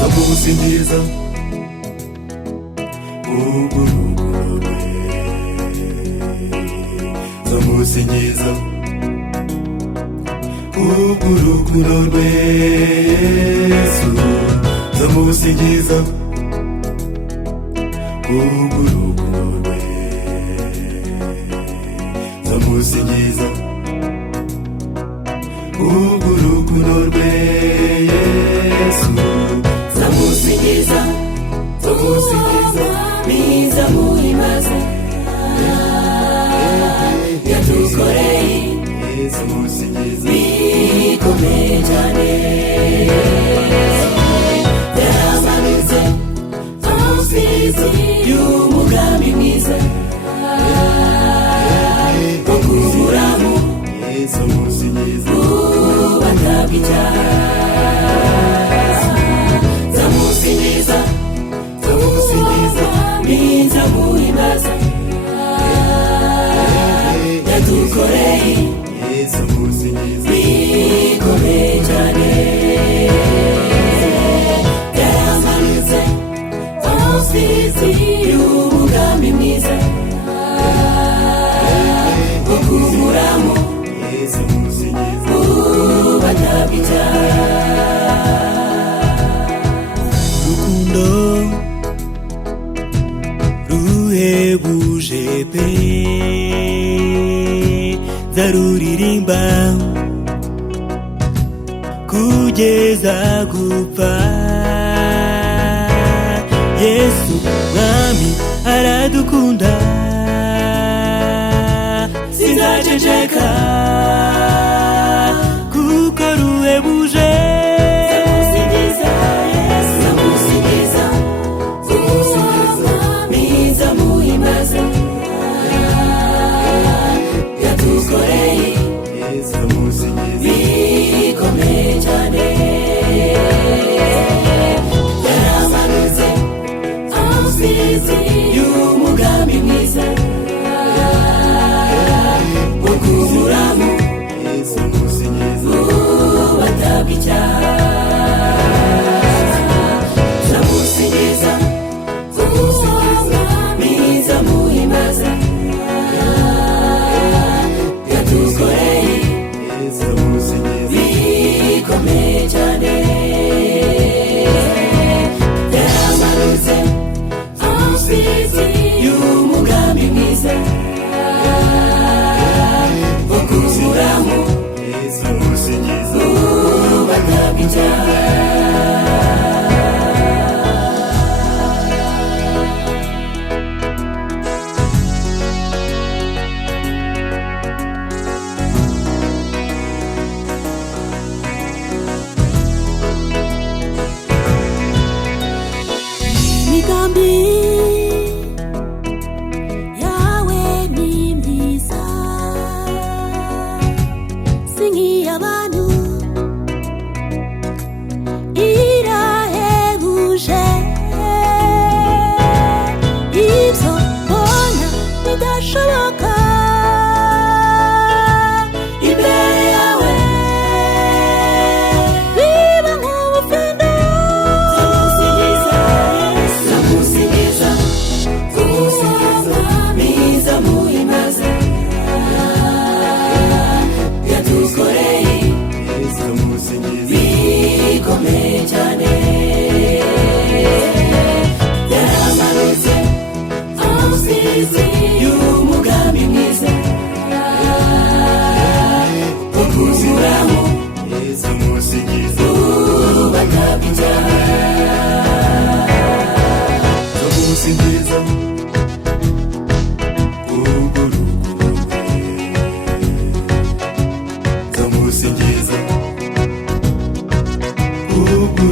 Zamusingiza urukundo rwe, zamusingiza urukundo rwe Yesu, zamusingiza urukundo rwe, zamusingiza urukundo rwe Yesu. Zamusingiza, zamusingiza, nizamuhimbaza, yatukoreye bikomeye cyane, yaramanutse amusizi y'umugambi mwiza wo kuburamo ubatabwa icyaha. Zamusingiza, zamusingiza, nizamuhimbaza, yatukoreye bikomeye cyane, yaramanutse amusizi y'umugambi mwiza wo kuburamo ubatabwa icyaha. Ruhebuje pe nzaruririmba kugeza gupfa. Yesu mwami aradukunda, sinzaceceka kuko ruhebuje. Bikomeye cyane, yaramanutse amusizi y'umugambi mwiza wo kuburamo ubatabwa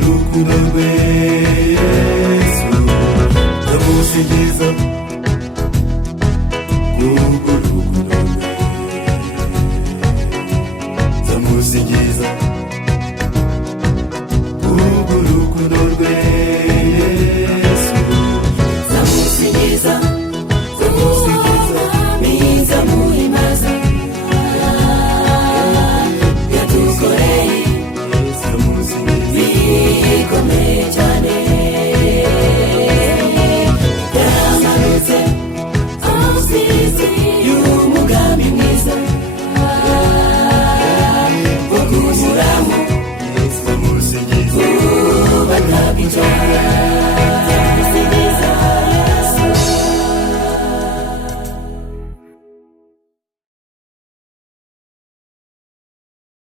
urukundo rwe Yesu ndamusingiza